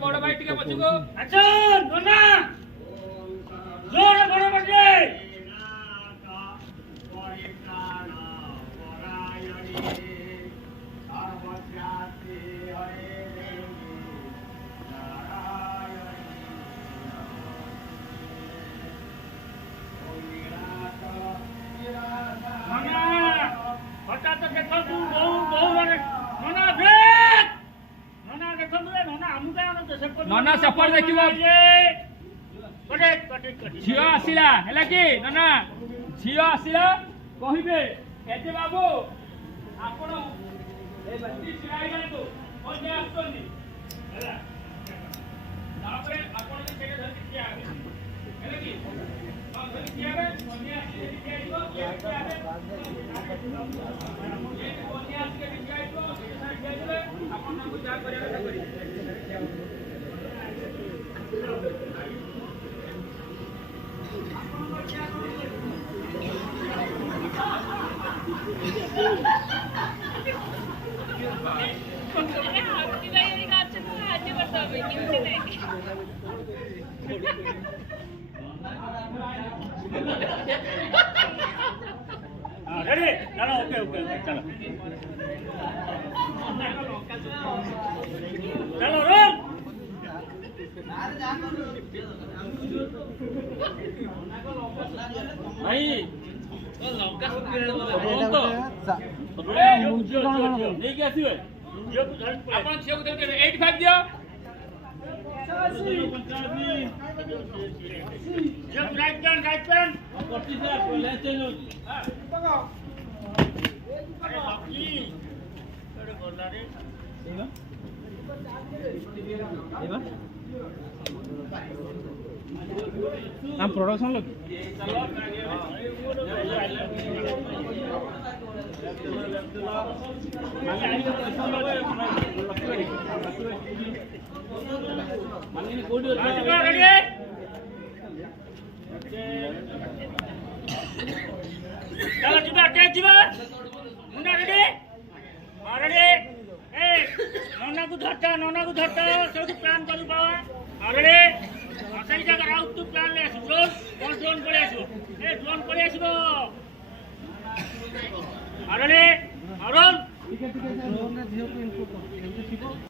बड़ भाई पछुको नना सफर देखिबो झियो आसिला हैला कि नना झियो आसिला कहिबे एते बाबू आपण ए बत्ती सिराई गंतु कोन आस्तोनी हैला तापरे आपण जे सेके धरती किया आबे हैला कि हम धरती किया आबे कोन आसी किया आइबो किया आबे ये कोन आसी के किया आइबो से किया आइबो आपण ना बुझा करिया कथा करी रेडी चलो ओके ओके चलो चलो रोल भाई लंका नहीं आसवे अपन छे को 85 दियो जब राइट टर्न 25 पहले चलो हां अरे बाकी अरे बोला रे एबा हम प्रोडक्शन लोग चलो जीवा टेक जीवा मुन्ना रेडी रेडी ए नोना को धरता सब प्लान करू बाबा रेडी सही जगह आउट तू प्लान ले आसु ड्रोन पळे आसु ए ड्रोन पळे आसबो रेडी अरुण ठीक है ड्रोन रे धियो को इनपुट